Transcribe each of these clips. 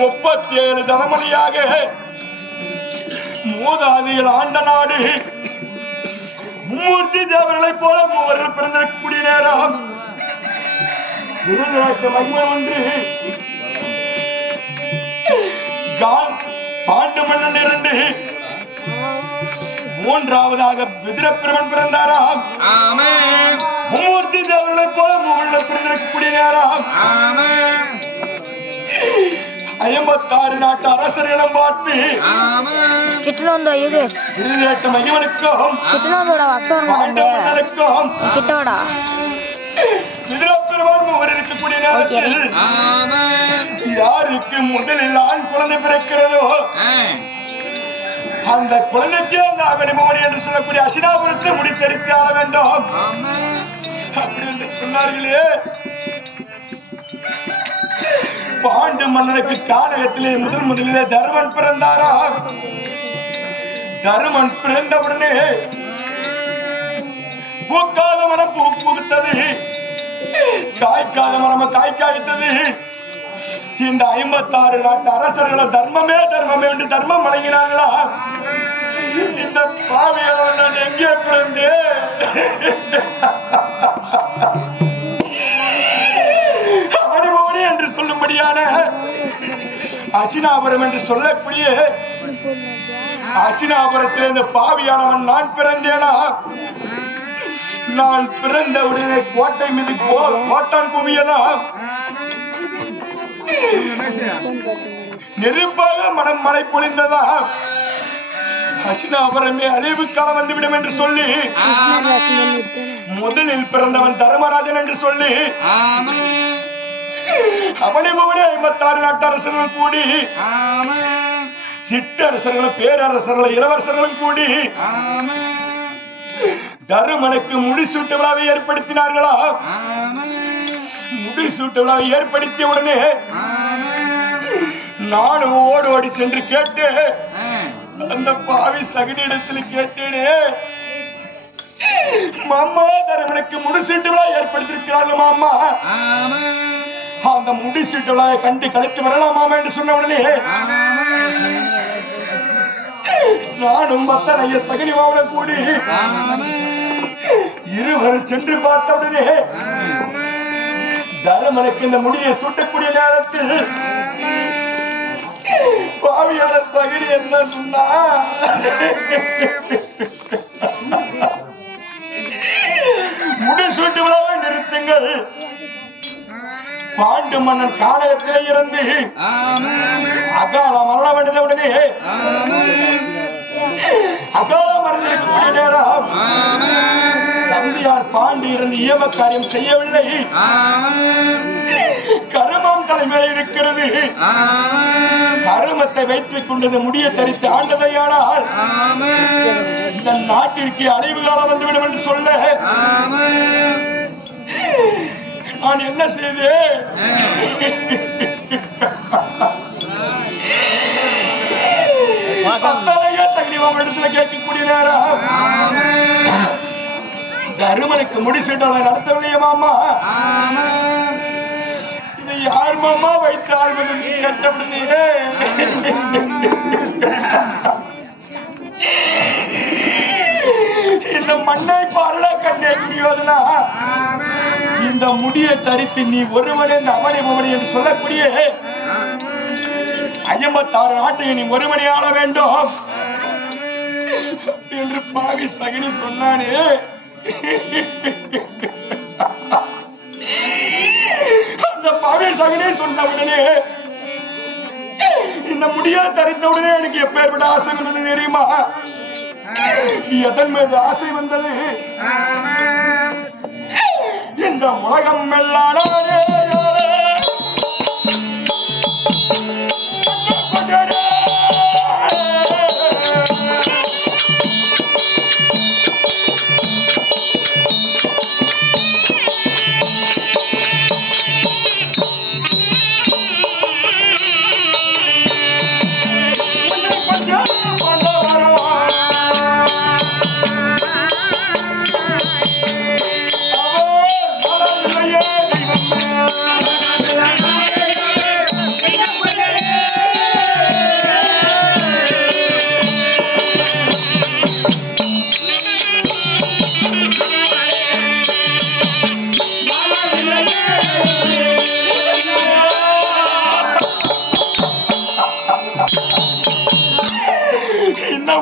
37 தலைமுறையாக மூதாதிகள் ஆண்ட நாடு. மும்மூர்த்தி தேவர்களைப் போல மூவர்கள் பிறந்திருக்கக்கூடிய நேரம் திருநாட்டு மகிமை ஒன்று. பாண்டு மன்னன் 2, மூன்றாவதாக விதிரப்பிரமன் பிறந்தாராம். மும்மூர்த்தி தேவர்களைப் போல மூவர்கள் பிறந்திருக்கக்கூடிய நேரம் 56 நாட்டு அரசர்களும் பார்த்து திருநாட்டு மகிமனுக்கும் விதிரப்பிரமன் மூவர் இருக்கக்கூடிய நேரத்தில் யாருக்கு முதலில் ஆண் குழந்தை பிறக்கிறதோ அந்த குழந்தைக்கு அந்த அகனிமோனி என்று சொல்லக்கூடிய அசினாபுரத்தை முடித்தெடுத்து ஆக வேண்டும் அப்படி என்று சொன்னார்களே. பாண்டு மன்னனுக்கு கானகத்திலே முதலிலே தருமன் பிறந்தாரா. தருமன் பிறந்தவுடனே பூக்காத மரம் பூ பூத்தது, காய்க்காத மரம் காய் காய்த்தது. இந்த 56 நாட்டு அரசர்கள் தர்மமே தர்மமே என்று தர்மம் வழங்கினார்களா. இந்த பாவியவன் நான் எங்கே பிறந்தேன், அவனிபவனே என்று சொல்லும்படியான அசினாபுரம் என்று சொல்லக்கூடிய அசினாபுரத்தில் இந்த பாவியானவன் நான் பிறந்தேனா? நான் பிறந்த உடனே கோட்டை மீது கோட்டான் குவியலாம், நெருப்பாக மனம் மழை பொழிந்ததா? அசினாபுரமே அழிவு காலம் வந்துவிடும் என்று சொல்லி முதலில் பிறந்தவன் தர்மராஜன் என்று சொல்லி அவனை போல 56 நாட்டரசர்கள் கூடி சிற்றரசர்களும் பேரரசர்களும் இளவரசர்களும் கூடி தருமனுக்கு முடிசூட்டு விழாவை ஏற்படுத்தினார்களா? முடிசூட்டு விழாவை ஏற்படுத்திய உடனே நானும் ஓடி சென்று கேட்டு அந்த பாவி சகுனியிடத்தில் கேட்டேனே, மாமா தருமனுக்கு முடிசூட்டு விழா ஏற்படுத்தியிருக்கிறார்கள் மாமா, அந்த முடிசூட்டு விழாவை கண்டு கழித்து வரலாம் மாமா என்று சொன்ன உடனே நானும் மத்தனைய சகுனி மாவன கூடி இருவர் சென்று பார்த்த உடனே தருமனுக்கு இந்த முடியை சூட்டக்கூடிய நேரத்தில் பாவியான சகுனி என்ன சொன்னா, முடிசூட்டு விழாவை நிறுத்துங்கள், பாண்டு மன்னன் கானகத்திலே இருந்து அகால மரணம் அடைந்த உடனே அகால மரணக்கூடிய நேரம் தம்பியார் பாண்டி இருந்து ஈம காரியம் செய்யவில்லை, கருமம் தலைமையில் இருக்கிறது, கருமத்தை வைத்துக் கொண்டது முடிய தரித்து ஆண்டதையானால் இந்த நாட்டிற்கு அழிவு காலம் வந்துவிடும் என்று சொல்ல நான் என்ன செய்தேன்? இடத்துல கேட்கக்கூடிய நேரம் தருமனுக்கு முடிசூட்டலை நடத்தவில்லையே மாமா, இதை யார் மாமா வைத்து ஆழ்வது கேட்டவிடுனே? இந்த மண்ணை பாருடா கண்ணே புரிவதுனா, இந்த முடியை தரித்து நீ ஒருவனே இந்த அவனை பவனி என்று சொல்லக்கூடிய 56 நாட்டை நீ ஒருவனே ஆள வேண்டும் என்று பாவி சகுனி சொன்னானே. அந்த பாவி சகுனி சொன்ன உடனே இந்த முடியை தரித்த உடனே எனக்கு எப்பேற்பட்ட ஆசை வந்தது தெரியுமா? எதன் மீது ஆசை வந்தது? இந்த உலகம் எல்லாம்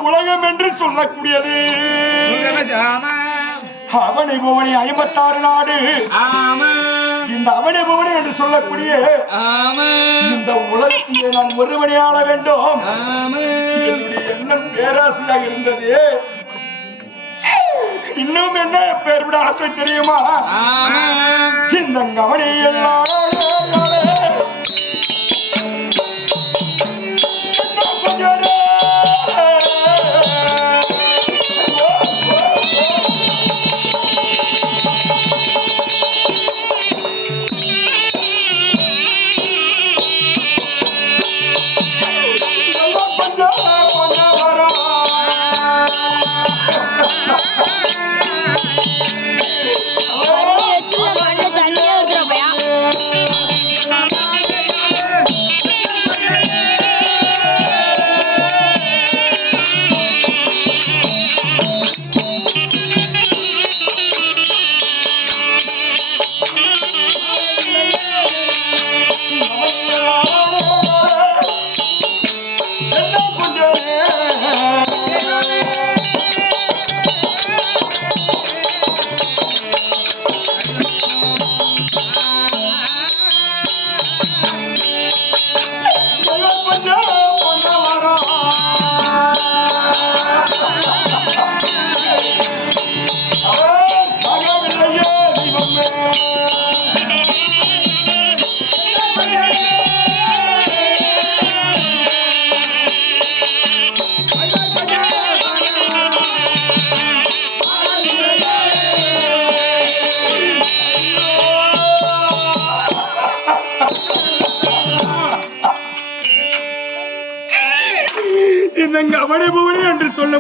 உலகம் என்று சொல்லக்கூடியது அவனை புவனி 56 நாடு, இந்த அவனை புவனி என்று சொல்லக்கூடிய இந்த உலகத்திலே நான் ஒருவனை ஆள வேண்டும் என்னுடைய எண்ணம் பேராசையாக இருந்தது. இன்னும் என்ன பேர்விட ஆசை தெரியுமா? இந்த அவனை எல்லாம் கண்ணு தண்ணியா இருக்கிறப்பயா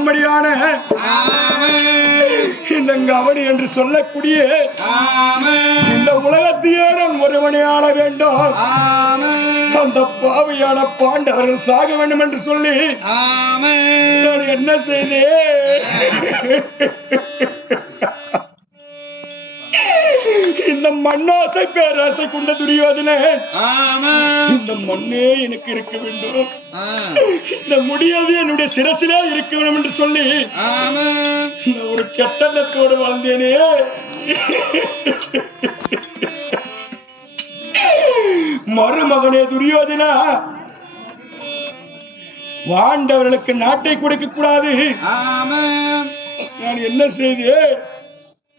இருக்கும்படியான இந்த கவனி என்று சொல்லக்கூடிய இந்த உலகத்தையே நான் ஒருவனை ஆள வேண்டும். அந்த பாவியான பாண்டவர்கள் சாக வேண்டும் என்று சொல்லி நான் என்ன செய்தேன்? இந்த மண்ணாசை பேராசை கொண்ட துரியோதனே, இந்த மண்ணே எனக்கு இருக்க வேண்டும், இந்த முடியாது என்னுடைய சிரசிலே இருக்க வேண்டும் என்று சொல்லி ஒரு கெட்டத்தோடு வாழ்ந்தேனே. மருமகனே துரியோதனா, பாண்டவர்களுக்கு நாட்டை கொடுக்க கூடாது. நான் என்ன செய்தேன்?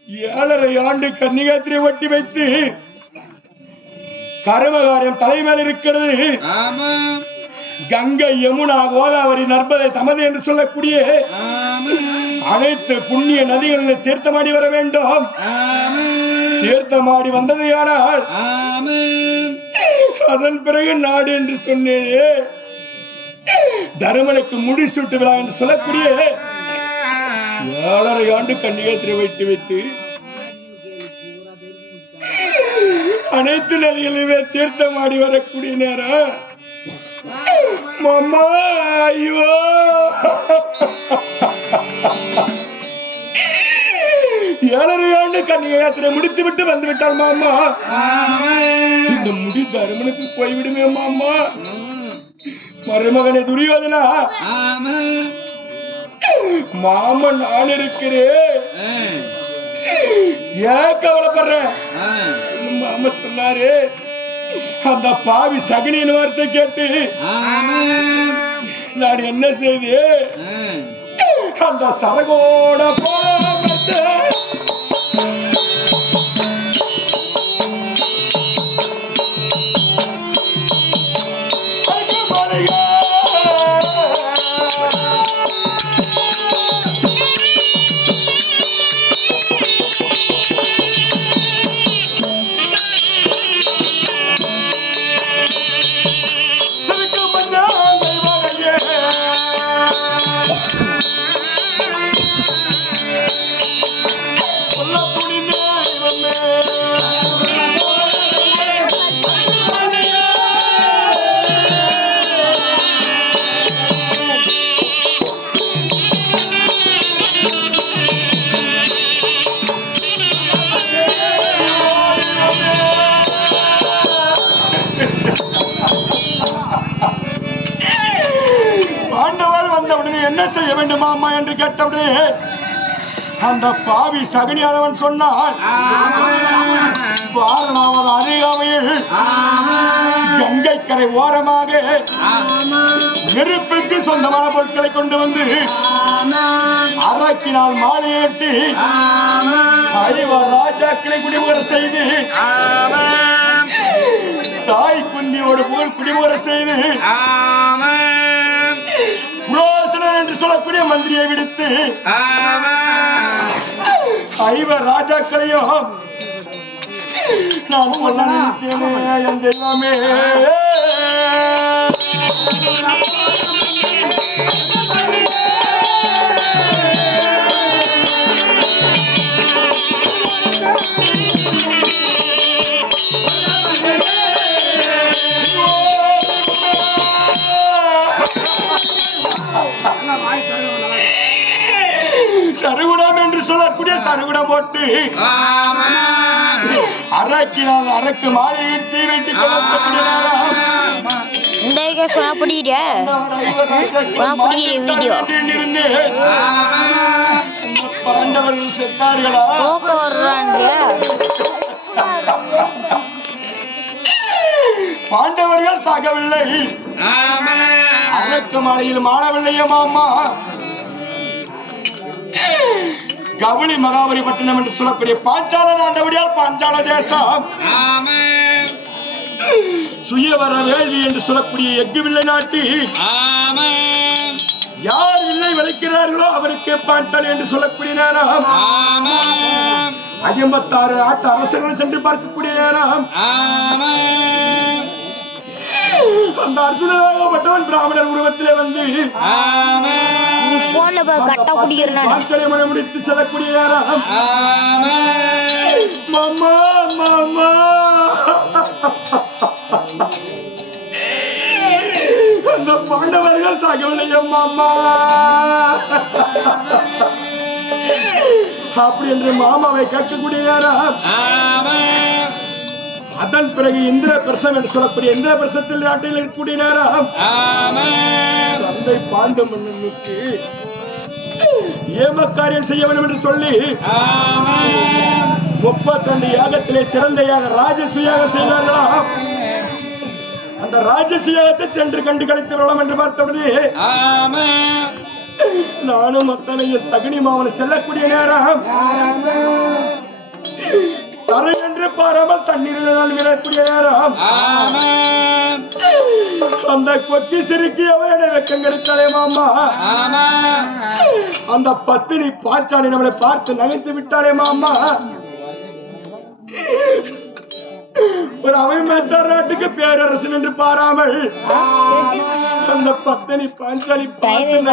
7.5 ஆண்டு கன்னிகாத்திரை ஒட்டி வைத்து கர்மகாரியம் தலைமையில் இருக்கிறது. கங்கை, யமுனா, கோதாவரி, நர்மதை, தமதை என்று சொல்லக்கூடிய அனைத்து புண்ணிய நதிகளில் தீர்த்தமாடி வர வேண்டும். தீர்த்தமாடி வந்ததையானால் அதன் பிறகு நாடு என்று சொன்னேனே. தருமனுக்கு முடிசூட்டு விழா என்று சொல்லக்கூடிய 7.5 ஆண்டு கன்னிகாத்திரை வைத்து அனைத்து நதிகளிலுமே தீர்த்தமாடி வரக்கூடிய நேரம் மாமா, ஐயோ 7.5 ஆண்டு கன்னிகாத்திரை முடித்து விட்டு வந்து விட்டால் மாமா, இந்த முடி தருமனுக்கு போய்விடுமே மாமா. மருமகனே துரியோதனா, மாமன் நான் இருக்கிறேன், ஏன் கவலைப்படுற? மாமா சொன்னாரு, அந்த பாவி சகுனியின் வார்த்தை கேட்டு நான் என்ன செய்தேன்? அந்த சரகோட போராட்டத்தை என்ன செய்ய வேண்டும் மாமா என்று கேட்டவுடனே அந்த பாவி சகுனியானவன் சொன்னான், வாரணாவது அருகாமையில் கங்கை கரை ஓரமாக நெருப்புக்கு சொந்தமான பொருட்களை கொண்டு வந்து அரக்கினால் மாலையிட்டு 5 ராஜாக்களை குடிமுறை செய்து தாய் குந்தியோடு புகழ் குடிமுறை செய்து புரோசனன் என்று சொல்லக்கூடிய மந்திரியை விடுத்து 5 ராஜாக்களையும் நான் கொள்ள நினைத்தேனே என் தெய்வமே. சருகுடம் என்று சொல்லக்கூடிய சருகுடம் போட்டு அரக்கினால் அரக்கு மாலையிட்டு வைத்துக் கொள்ளக்கூடிய பாண்டவர்கள் செத்தார்களா? பாண்டவர்கள் சாகவில்லை, அரக்கு மாலையில் மாறவில்லையே மாமா. கவுளி மகாபலி பட்டணம் என்று சொல்லக்கூடிய பாஞ்சால ஆண்டபடியால் பாஞ்சால தேசம் சுயவர வேள்வி என்று சொல்லக்கூடிய எஃகு வில்லை நாட்டு யார் வில்லை விளைக்கிறார்களோ அவருக்கு பாஞ்சாலி என்று சொல்லக்கூடிய நேரம் 56 ஆட்டு அரசர்கள் சென்று பார்க்கக்கூடிய நேரம் அந்த அர்ஜுனனாகப்பட்டவன் பிராமணர் உருவத்திலே வந்து பாஞ்சலியமனை முடித்து செல்லக்கூடிய நேரம் மாமா மாமா அந்த பாண்டவர்கள் சாகவில்லையே மாமா அப்படி என்று மாமாவை கேட்கக்கூடிய நேரம் அதன் பிறகு இந்திர பிரசம் என்று சொல்லக்கூடிய இந்திர பிரசத்தில் நாட்டில் இருக்கக்கூடிய நேரம் தந்தை பாண்டு மன்னனுக்கு ஏமக்காரியம் செய்ய வேண்டும் என்று சொல்லி 32 யாகத்திலே சிறந்த யாக ராஜசுயாக செய்தார்களாம். அந்த ராஜசுயாகத்தை சென்று கண்டு கழித்து விடலாம் என்று பார்த்தபடி நானும் அத்தனைய சகுனி மாவன செல்லக்கூடிய நேரம் தரை என்று பாராமல் தண்ணீரில் விழக்கூடிய நேரம் அந்த கொக்கி சிறுக்கி அவனை வெக்கம் கெடுத்தாலே மாமா. அந்த பத்தினி பாச்சாலி நம்மளை பார்த்து நகைத்து விட்டாலே மாமா. ஒரு அவைமேத்தார் நாட்டுக்கு பேரரசன் என்று பாராமல் அந்த பத்தினி பாஞ்சாலி பார்த்து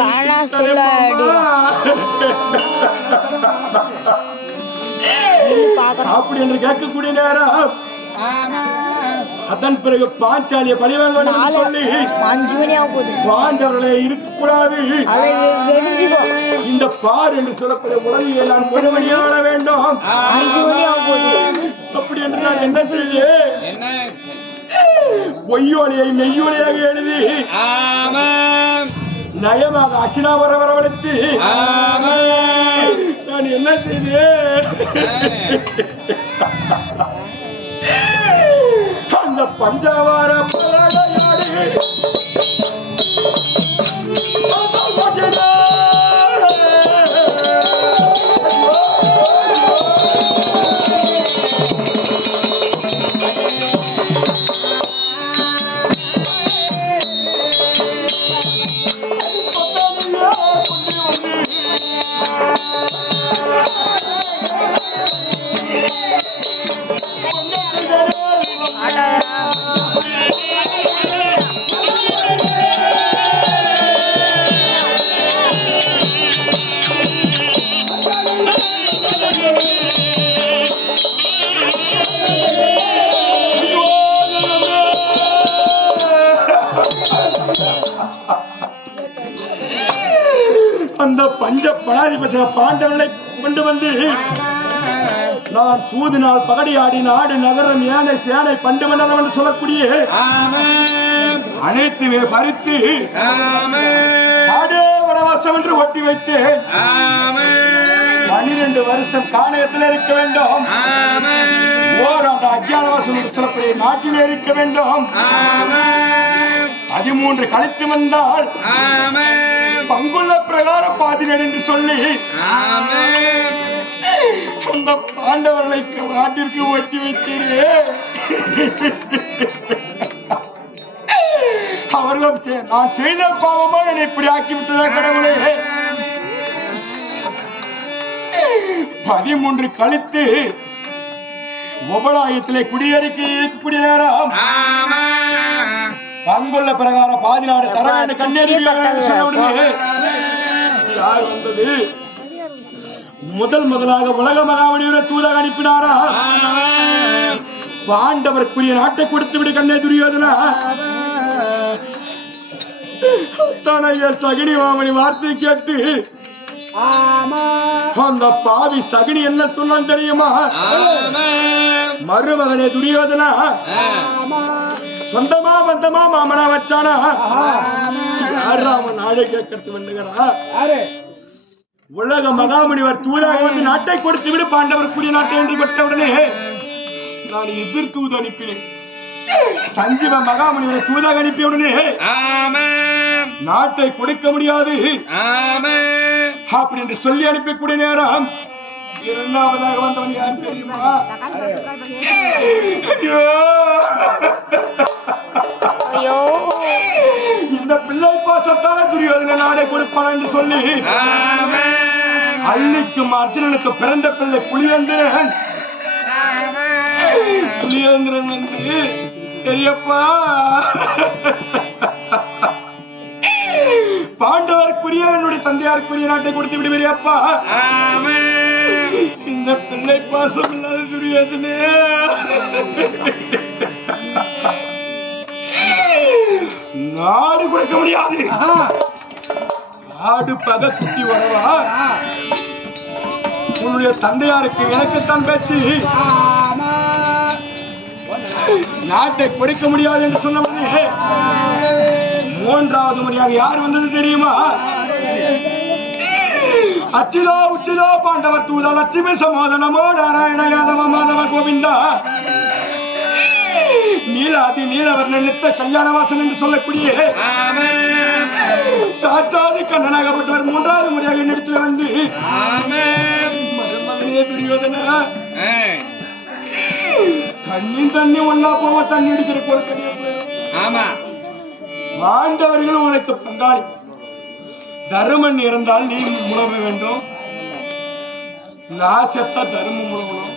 அப்படி என்று கேட்கக்கூடிய நேரம் அதன் பிறகு பாஞ்சாலிய பழிவாங்க சொல்லி பாண்டவர்களே இருக்கக்கூடாது இந்த பார் என்று சொல்லக்கூடிய உலகையை நான் முழுமணியாள வேண்டும். அப்படி என்று நான் என்ன செய்ய பொய்யோலியை மெய்யோலியாக எழுதி நயமாக அசினாவர வரவழைத்து நான் என்ன செய்தேன் அந்த பஞ்சவார பலகையாடி அந்த பஞ்ச பணாதிபதி பாண்டவர்களை கொண்டு வந்து நான் சூதினால் பகடியாடி நாடு நகரம் யானை சேனை பண்டு மண்டலம் என்று சொல்லக்கூடிய அனைத்துமே பறித்து காடே வனவாசம் என்று ஒட்டி வைத்து 12 வருஷம் காணகத்தில் இருக்க வேண்டும். ஓராண்டு அஜ்ஞானவாசம் என்று சொல்லக்கூடிய நாட்டிலே இருக்க வேண்டும். 13 கழித்து வந்தால் பங்குள்ள பிரகாரம் பாதினேன் என்று சொல்லி அந்த பாண்டவர்களை நாட்டிற்கு ஒட்டி வைத்தீரே. அவர்களும் நான் செய்த பாவமா என்னை இப்படி ஆக்கிவிட்டதா கடவுளே. 13 கழித்து உபலாயத்திலே குடியேறிக்கூடிய நேரம் பங்குள்ள பிரகாரம் பாதிநாடு தர வேண்டும் கண்ணேறி யார் வந்தது? முதலாக உலக மகாமணியோட தூதாக அனுப்பினாரா? பாண்டவருக்குரிய நாட்டை கொடுத்து விடு கண்ணே துரியோதனா. சகுனி மாமணி வார்த்தை கேட்டு அந்த பாவி சகுனி என்ன சொன்னான் தெரியுமா? மருமகனே துரியோதனா, சொந்தமா பந்தமா மாமனா வச்சானா? நாளை கேட்கறது பண்ணுகிறா. உலக மகாமுனிவர் தூதாக வந்து நாட்டை கொடுத்து விடு பாண்டவருக்குரிய நாட்டை என்று பெற்றவுடனே நான் எதிர் தூது அனுப்பினேன். சஞ்சீவ மகாமுனிவரை தூதாக அனுப்பியவுடனே நாட்டை கொடுக்க முடியாது அப்படி என்று சொல்லி அனுப்பக்கூடிய நேரம் இரண்டாவதாக வந்தவன் யார் தெரியுமா? இந்த பிள்ளை பாசத்தால துரியோதன நாடை கொடுப்பான் என்று சொல்லி அள்ளிக்கும் அர்ஜுனனுக்கு பிறந்த பிள்ளை புலியேந்திரன் வந்து பெரியப்பா பாண்டவருக்குரிய என்னுடைய தந்தையாருக்குரிய நாட்டை கொடுத்து விடு பெரியப்பா. இந்த பிள்ளை பாசம் இல்லாத துரியதுனே நாடு கொடுக்க முடியாது. நாடு பகை குட்டி வரவா உன்னுடைய தந்தையாருக்கு எனக்குத்தான் பேச்சு நாட்டை கொடுக்க முடியாது என்று சொன்னபோது மூன்றாவது முறையாக யார் வந்தது தெரியுமா? அச்சிலோ உச்சிலோ பாண்டவர் தூத லட்சுமி சமோதனமோ நாராயண யாதவ மாதவ கோவிந்தா நீலாதி நீலவர்ண நித்த கல்யாணவாசன் என்று சொல்லக்கூடிய சாட்சாதி கண்ணனாகப்பட்டவர் மூன்றாவது முறையாக என்னிடத்தில் வந்து மகனே துரியோதனா தண்ணி ஒன்னா போவ தண்ணி அடிக்கிற போல தண்ணி பாண்டவர்கள் உனக்கு பங்காளி. தருமன் இறந்தால் நீ முழவ வேண்டும், நான் செத்த தர்மம் முழவணும்.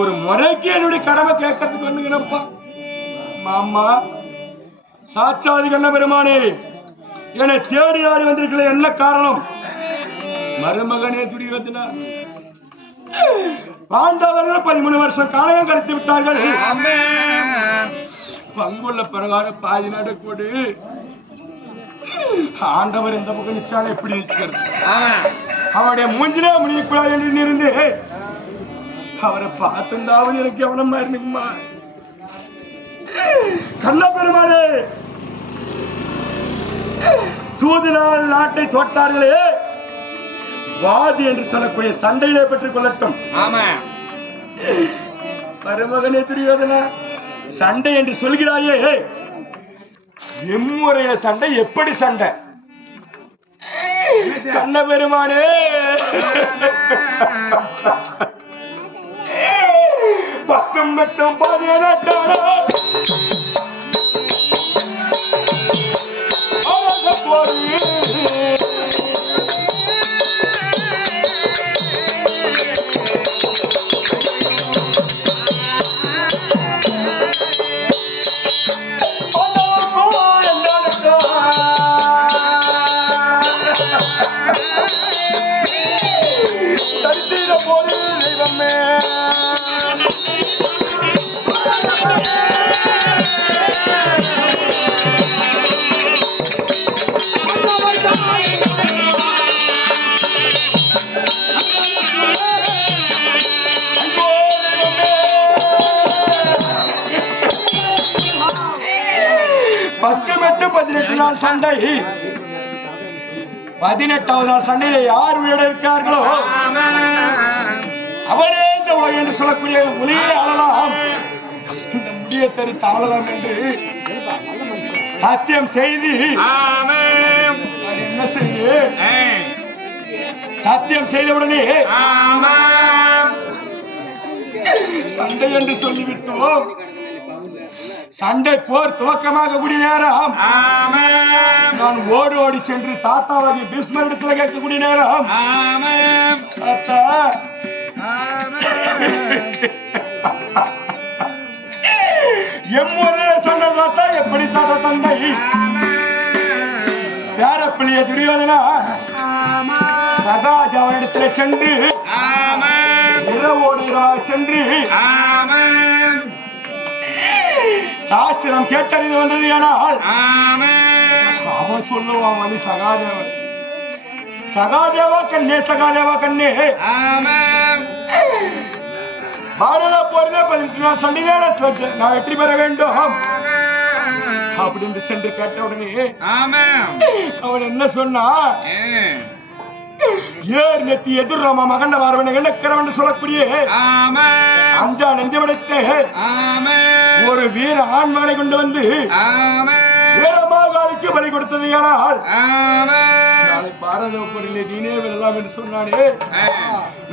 ஒரு முறைக்கு என்னுடைய கடமை கேட்கறதுக்கு வந்துங்கப்பா. மாமா சாட்சாதி கண்ண பெருமானே என்னை தேடி நாடி வந்திருக்கல, என்ன காரணம்? மருமகனே துரியோதனா பாண்டவர்கள் 13 வருஷம் காலையம் கழித்து விட்டார்கள். பங்குள்ள பிரகாரம் பாதி நாடு கொடு. ஆண்டவர் இந்த பக்கம் நிச்சாலும் எப்படி நிச்சுக்கிறது? அவருடைய மூஞ்சிலே முடியக்கூடாது என்று இருந்து அவரை பார்த்துந்தாவது எனக்கு கவனமா இருந்துக்குமா. கண்ண பெருமாளே சூதினால் நாட்டை தோற்றார்களே வாதி என்று சொல்லக்கூடிய சண்டையிலே பெற்றுக் கொள்ளட்டும். மருமகனே துரியோதனா சண்டை என்று சொல்கிறாயே, எம்முறைய சண்டை எப்படி சண்டை? கண்ண பெருமானே பக்கம் பக்கம் பாதியனட்டாரோ சண்டை 18வது நாள் சண்டையை யார் உயிரோடு இருக்கிறார்களோ அவரே இந்த உலகம் என்று சொல்லக்கூடிய ஒளியை ஆளலாம், இந்த முடியை தெரிவித்து ஆளலாம் என்று சத்தியம் செய்து என்ன செய்து சத்தியம் செய்தவுடனே சண்டை என்று சொல்லிவிட்டோம். சண்டை போர் துவக்கமாக கூடிய நேரம் நான் ஓடி ஓடி சென்று தாத்தாவாகி பீஷ்மர் இடத்துல கேட்கக்கூடிய நேரம் தாத்தா எம்முறைய சண்டை தாத்தா எப்படி தாத்தா தந்தை பேரப்பிள்ளைய துரியோதனா சகாஜாவிடத்துல சென்று இரவோடு இரவாக சென்று சாஸ்திரம் கேட்டறிந்து வந்தது. ஆனால் அவன் சொல்லுவான் மணி சகாதேவன் சகாதேவா கண்ணே சகாதேவா கண்ணே பாரத போரிலே 18 நாள் சண்டையிலே நான் வெற்றி பெற வேண்டும் அப்படின்னு சென்று கேட்டவுடனே அவன் என்ன சொன்னா, ஏர் நெத்தி எதிர்மா மகண்ட மாறவன் எண்ணக்கிறவன் சொல்லக்கூடிய அஞ்சா நெஞ்சமடைத்த ஒரு வீர ஆண்மகனை கொண்டு வந்து வீரமாகாளிக்கு பலி கொடுத்தது. ஆனால் நாளை பாரத போரிலே நீனே வெல்லலாம் என்று சொன்னானே,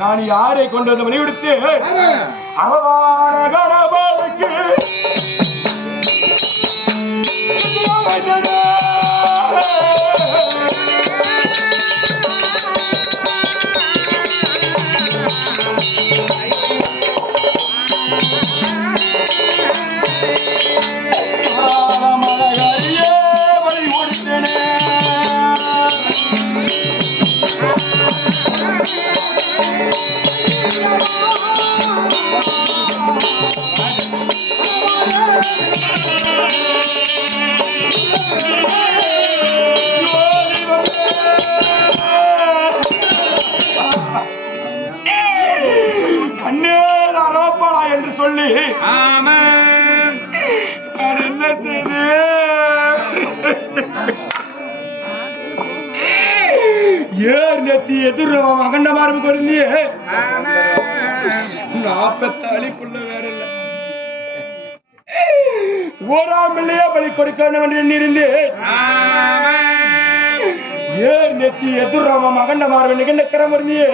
நான் யாரை கொண்டு வந்து பலி கொடுத்து அவதாரகரபாலுக்கு சொல்லி நான் என்ன செய்தேன்? ஏர் நெத்தி எதிர்வா மகண்ட மார்பு கொடுந்தியே நாப்பத்தாளி புள்ள வேற இல்ல ஓராம் இல்லையா பலி கொடுக்க வேண்டும் என்று எண்ணிருந்தேன். ஏர் நெத்தி எதிர்வா மகண்ட மார்பு நிகழ்ந்த கரம் இருந்தியே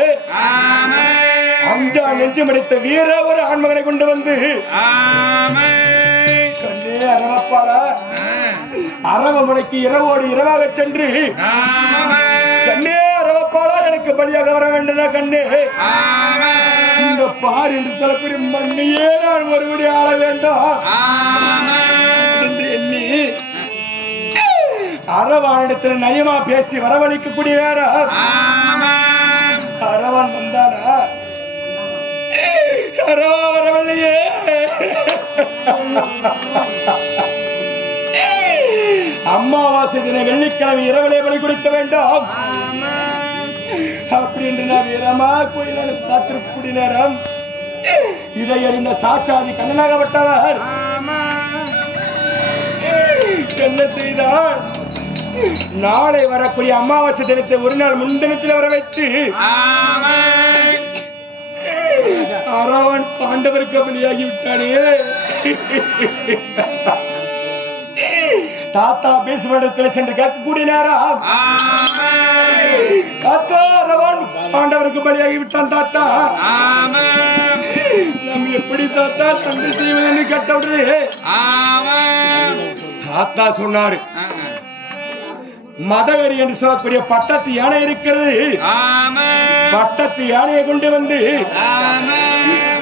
அஞ்சா நெஞ்சு மடித்த வீர ஒரு ஆண்மகனை கொண்டு வந்து கண்ணே அரவப்பாரா அரவமனைக்கு இரவோடு இரவாக சென்று கண்ணே அரவப்பாளா எனக்கு பலியாக வர வேண்டிய கண்ணே இந்த பார் என்று சொல்லக்கூடிய மண்ணையே நான் ஒருபடி ஆள வேண்டும் என்று எண்ணி அரவானிடத்தில் நயமா பேசி வரவழைக்கக்கூடிய அரவன் வந்தானா? அரவா வரவில்லையே. அம்மாவாசை தின வெள்ளிக்கிழமை இரவிலே பலி கொடுக்க வேண்டும் அப்படி என்று நான் வீரமா கோயிலான காத்திருக்கூடிய நேரம் இதை அறிந்த சாட்சாதி கண்ணனாகப்பட்டவர் என்ன செய்தார்? நாளை வரக்கூடிய அமாவாசை தினத்தை ஒரு நாள் முன்தினத்தில் வர வைத்து அரவன் பாண்டவருக்கு பலியாகி விட்டானே. தாத்தா பேசுவதற்கு சென்று கேட்கக்கூடிய நேரம் தாத்தா அரவன் பாண்டவருக்கு பலியாகி விட்டான் தாத்தா நம்ம எப்படி தாத்தா சண்டை செய்வதென்று கேட்டவுடனே தாத்தா சொன்னாரு மதகரி என்று சொல்லக்கூடிய பட்டத்து யானை இருக்கிறது பட்டத்து யானையை கொண்டு வந்து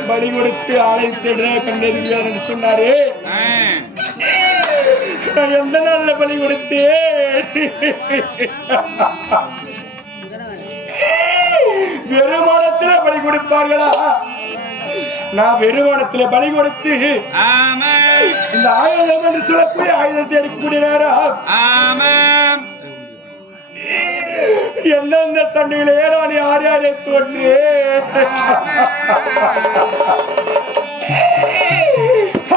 பலி கொடுத்து அழைத்திட கண்டறிவார் என்று சொன்னாரு. எந்த நாள்ல பலி கொடுத்தேன்? வெறுமானத்திலே பலி கொடுப்பார்களா? நான் வெறுமானத்திலே பலி கொடுத்து இந்த ஆயுதம் என்று சொல்லக்கூடிய ஆயுதத்தை எடுக்கக்கூடிய நேரம் எந்தெந்த சண்டையிலே நான் யார் யாரை தோற்று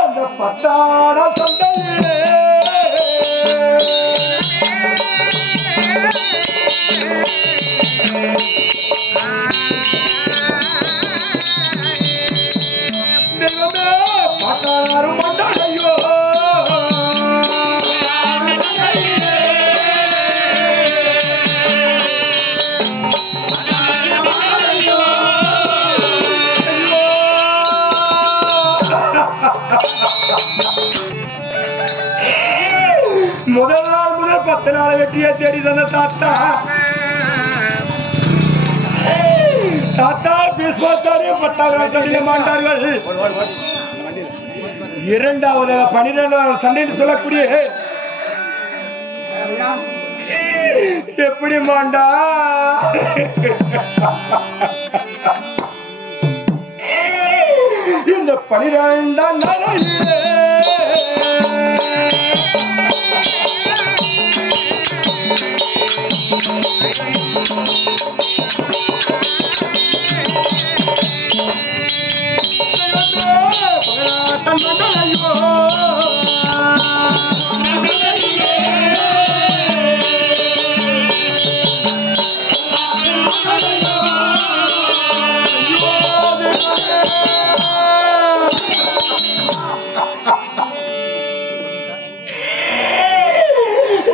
அந்த பத்தான சண்டையிலே தெய்வமே பத்தாரும் மண்டலையோ முதல் நாள் முதல் 10 நாள் வெற்றியை தேடி தந்த தாத்தா தாத்தா பீஷ்மாச்சாரிய 10ஆம் நாள் சண்டையில மாண்டார்கள். இரண்டாவது 12ஆம் சண்டைன்னு சொல்லக்கூடிய எப்படி மாண்டா? இந்த 12ஆம் நாளிலே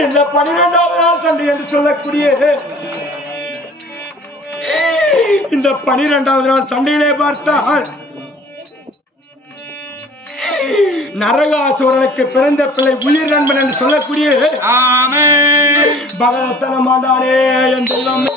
இந்த 12ஆம் நாள் சண்டை என்று சொல்லக்கூடிய இந்த 12ஆவது நாள் சண்டையிலே பார்த்தால் நரகாசுரனுக்கு பிறந்த பிள்ளை உயிர் நண்பன் என்று சொல்லக்கூடிய பகவத்தனமாண்டானே என் தெய்வமே.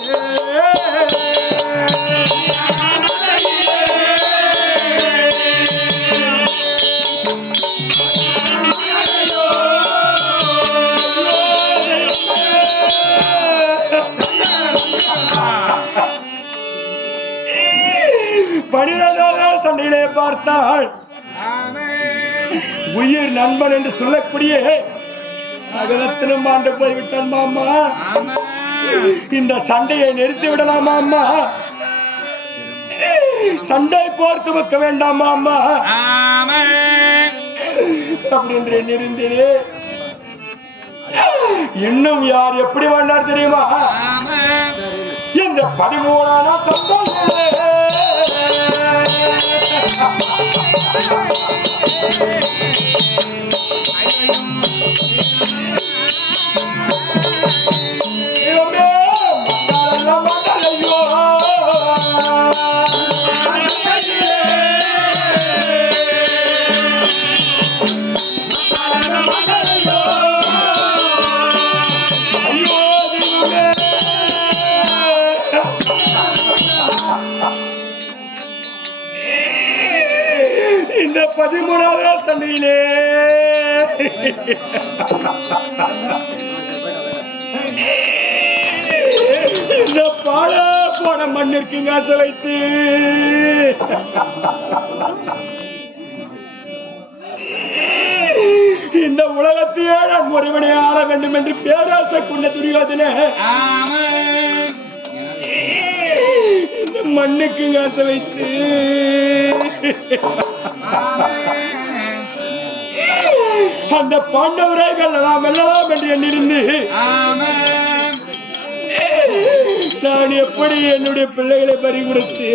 சண்டையிலே பார்த்தால் உயிர் நண்பன் என்று சொல்லக்கூடிய அகலத்திலும் ஆண்டு போய்விட்டான் மாமா. இந்த சண்டையை நிறுத்தி விடலாமா அம்மா? சண்டை போர்த்து வைக்க வேண்டாமா அம்மா அப்படின்ற இருந்தது. இன்னும் யார் எப்படி வந்தார் தெரியுமா? இந்த 13ஆம் சந்தோஷம் இந்த 13ஆவது சண்டையிலே இந்த பால போன மண்ணிற்குங்க ஆசை வைத்து இந்த உலகத்தையே நான் ஒருவனை ஆள வேண்டும் என்று பேராசை கொண்ட துரியோதனே இந்த மண்ணுக்குங்க ஆசை வைத்து அந்த பாண்டவரைகள் நாம் வெல்லலாம் என்று எண்ணிருந்து நான் எப்படி என்னுடைய பிள்ளைகளை பறி கொடுத்து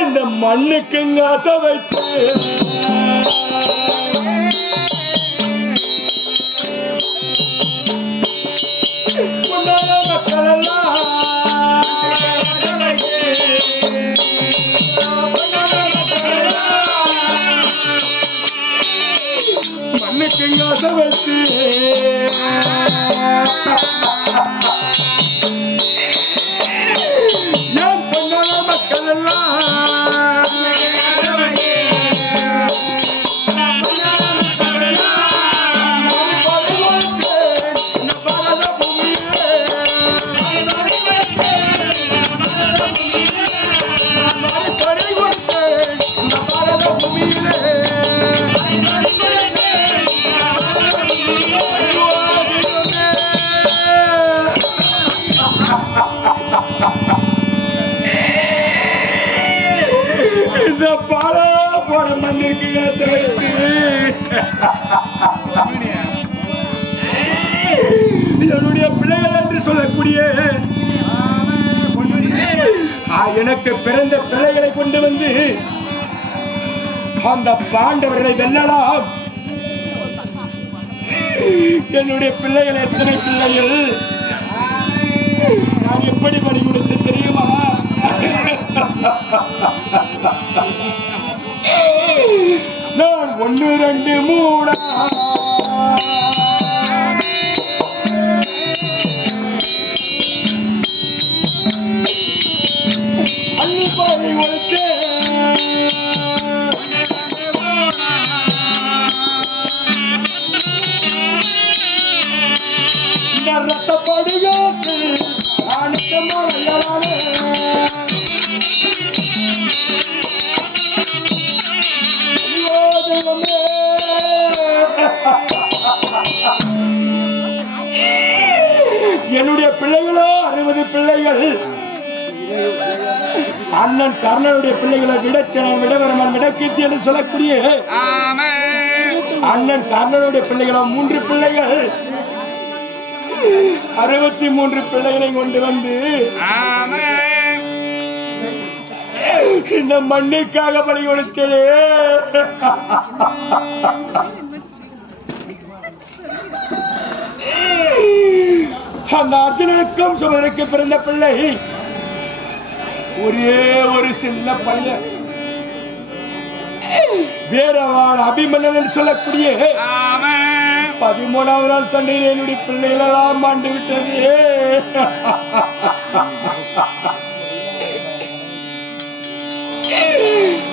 இந்த மண்ணுக்கு ஆசை வைத்து மக்கள் எல்லாம் மண்ணுக்கு ஆசை வைத்து ஏன் பொண்ணான மக்கள் எல்லாம் இந்த பால போன மண்ணிற்கு என்னுடைய பிள்ளைகள் என்று சொல்லக்கூடிய எனக்கு பிறந்த பிள்ளைகளை கொண்டு வந்து அந்த பாண்டவர்களை வெல்லலாம். என்னுடைய பிள்ளைகள் எத்தனை பிள்ளைகள் நான் எப்படி பணி கொடுத்து தெரியுமா? நான் 1 2 3 அள்ளி பாதை ஒழித்து ரத்தப்படுகாத்து அனுத்தமான என்னுடைய பிள்ளைகளோ 60 பிள்ளைகள். அண்ணன் கர்ணனுடைய பிள்ளைகளை விடச்சனம் விடவரமன் விடக்கீர்த்தி என்று சொல்லக்கூடிய அண்ணன் கர்ணனுடைய பிள்ளைகளோ 3 பிள்ளைகள். 63 பிள்ளைகளை கொண்டு வந்து இந்த மண்ணுக்காக பலி கொடுத்தே. அந்த அர்ஜுனனுக்கும் சுமருக்கு பிறந்த பிள்ளை ஒரே ஒரு சின்ன பையன். வேறவான் அபிமன்னன் சொல்லக்கூடிய 13ஆவது நாள் சண்டையில் என்னுடைய பிள்ளைகளெல்லாம் மாண்டு விட்டது.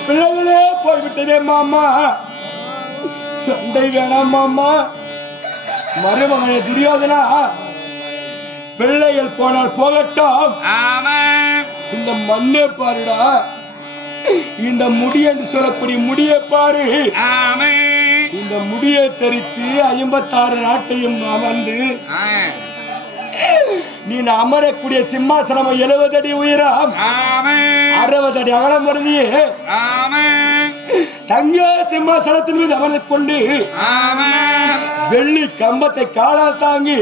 பிள்ளைகளே போய்விட்டதே மாமா, சண்டை வேணாம் மாமா. மருமகனே துரியோதனா, பிள்ளைகள் போனால் போகட்டும், இந்த மண்ணே பாருடா, இந்த முடி என்று சொல்லக்கூடிய முடியை பாரு. இந்த முடியை தரித்து 56 நாட்டையும் அமர்ந்து நீ அமரக்கூடிய சிம்மாசனம் 70 அடி உயரம் 60 அடி அகலம் வருது. தங்க சிம்மாசனத்தின் மீது அமர்ந்து கொண்டு வெள்ளி கம்பத்தை காலால் தாங்கி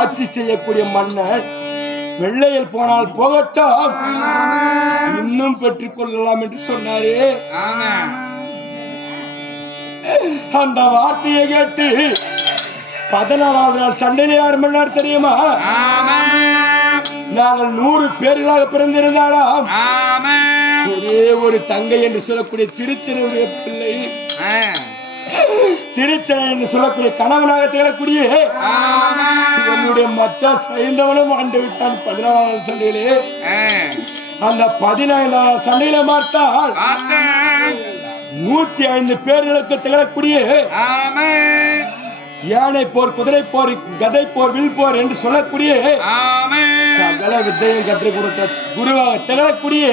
ஆட்சி செய்யக்கூடிய மன்னர் வெள்ளையில் போனால் போகட்டும், இன்னும் பெற்றுக் கொள்ளலாம் என்று சொன்னாரே. அந்த வார்த்தையை கேட்டு 14வது நாள் சண்டையில யார் மன்னர் தெரியுமா? நாங்கள் 100 பேர்களாக பிறந்திருந்தாலும் ஒரே ஒரு தங்கை என்று சொல்லக்கூடிய திருச்செனுடைய பிள்ளை, திருச்சனை என்று சொல்லக்கூடிய கணவனாக திகழக்கூடிய என்னுடைய மச்சான் சைந்தவனும் ஆண்டு விட்டான் 14வது சண்டையிலே. அந்த 15வது சண்டையில பார்த்தால் 105 பேர்களுக்கு திகழக்கூடிய யானை போர், குதிரை போர், கதை போர், வில் போர் என்று சொல்லக்கூடிய சகல வித்தையும் கற்றுக் கொடுத்த குருவாக திகழக்கூடிய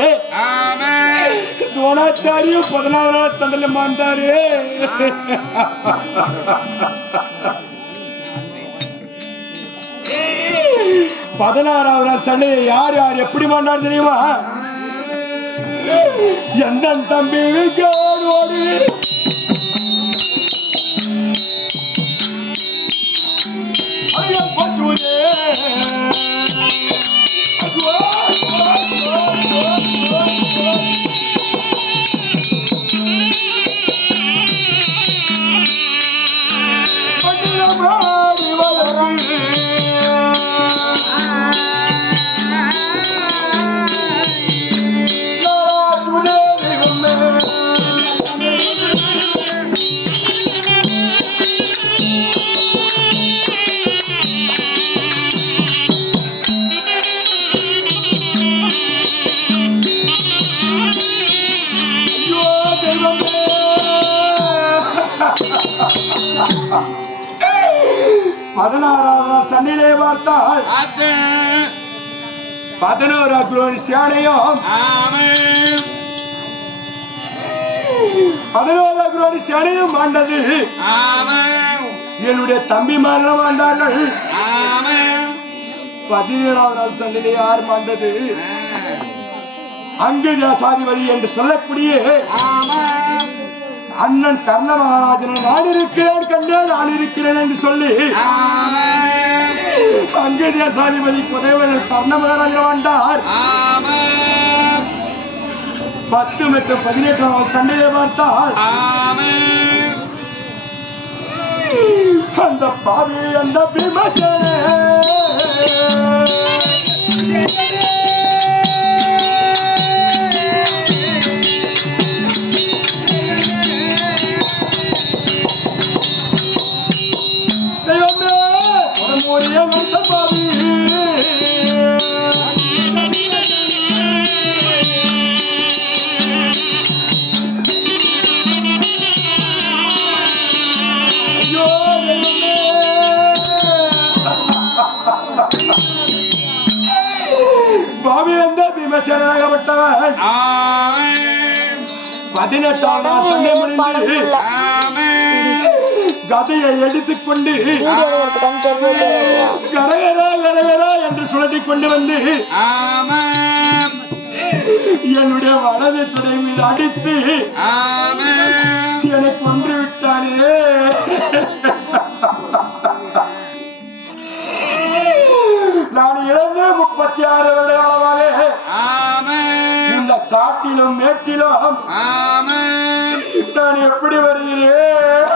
துரோணாச்சாரியும் 14வது சண்டையில மாண்டாரு. 16வது நாள் சண்டையை யார் யார் எப்படி மாண்டார் தெரியுமா? எந்த தம்பி ஓடி சண்டையிலே பார்த்தால் 11 அக்ரோனி சேனையும் 11 அக்ரோனி சேனையும் ஆண்டது. என்னுடைய தம்பி மரணம் ஆண்டார்கள். 17வது நாள் சண்டையிலே யார் மாண்டது? அங்கு சாதிபதி என்று சொல்லக்கூடிய அண்ணன் கர்ண மகாராஜனை நான் இருக்கிறேன் கண்டேன், நான் இருக்கிறேன் என்று சொல்லி அங்கு தேசாதிபதி குதைவர்கள் கர்ண மகாராஜன் வந்தார். 10 மற்றும் 18வது சண்டையை பார்த்தால் அந்த பாவி அந்த பீமசேனே பீமசேனாகப்பட்டவன் 18வது நாள் சண்டை முடிந்து கதையை எடுத்துக்கொண்டு கரகரா கரகரா என்று சுழட்டி கொண்டு வந்து என்னுடைய வலது துணை மீது அடித்து என்னை கொன்று விட்டானே. நான் இழந்து 36 வருட காலமாக இந்த காட்டிலும் மேட்டிலும் நான் எப்படி வருகிறேன்?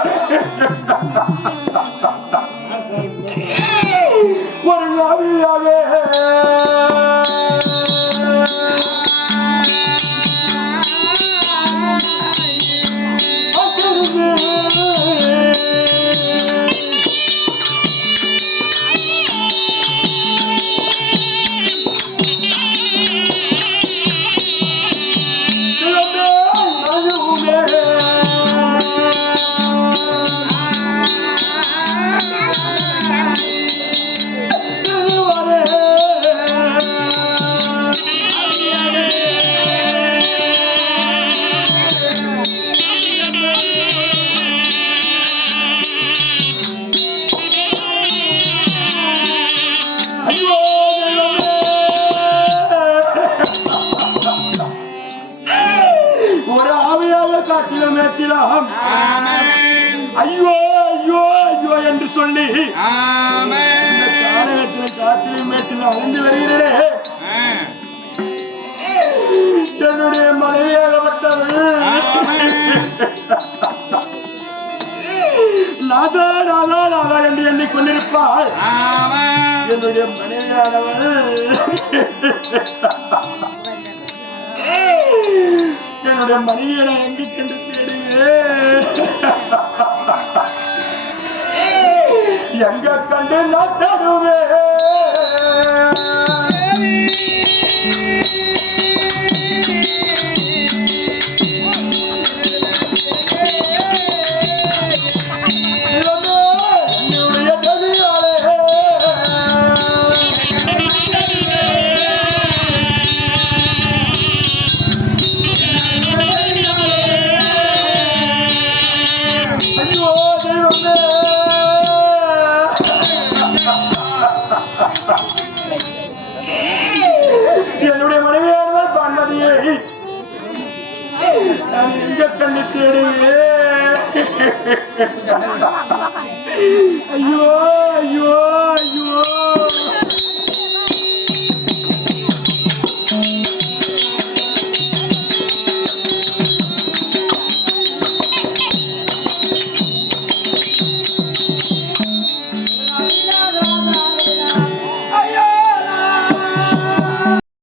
ஒரு நாவியாவே ஐயோ ஐயோ ஐயோ என்று சொல்லி காலகத்தில் காட்டிலும் மேட்டில் அலைந்து வருகிறேன். என்னுடைய மனைவியாகப்பட்டவள் நாதா நாதா நாதா என்று எண்ணிக்கொண்டிருப்பாள். என்னுடைய மனைவியானவள் என்னுடைய மனைவியை நான் எங்கு கண்டு தேடுவேன்? எங்க கண்டு நான் தேடுவேன்? என்னுடைய மனைவியானவர் பார்வதியை நான் எங்க கண்ணு தேடுவேன்? ஐயோ ஐயோ ஐயோ